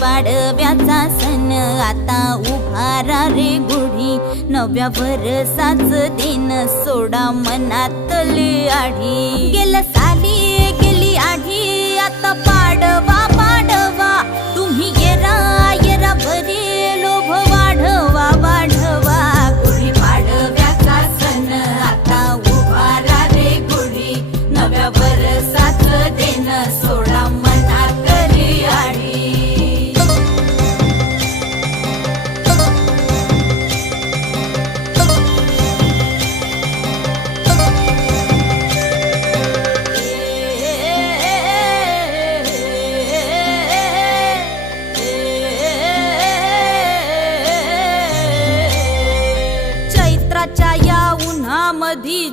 पाडव्याचा सण आता उभारा रे गुढी, नव्या वर्षाच दिन सोडा मनातली आढी। गेल्या साली गेली आढी, आता पाडवा पाडवा, तुम्ही येरा येरा भरी लोभ वाढवा वाढवा। गुढी पाडव्याचा सण आता उभारा रे गुढी, नव्या वर्षाच दिन सोडा मनातली आढी। चैत्राच्या या उन्हामधी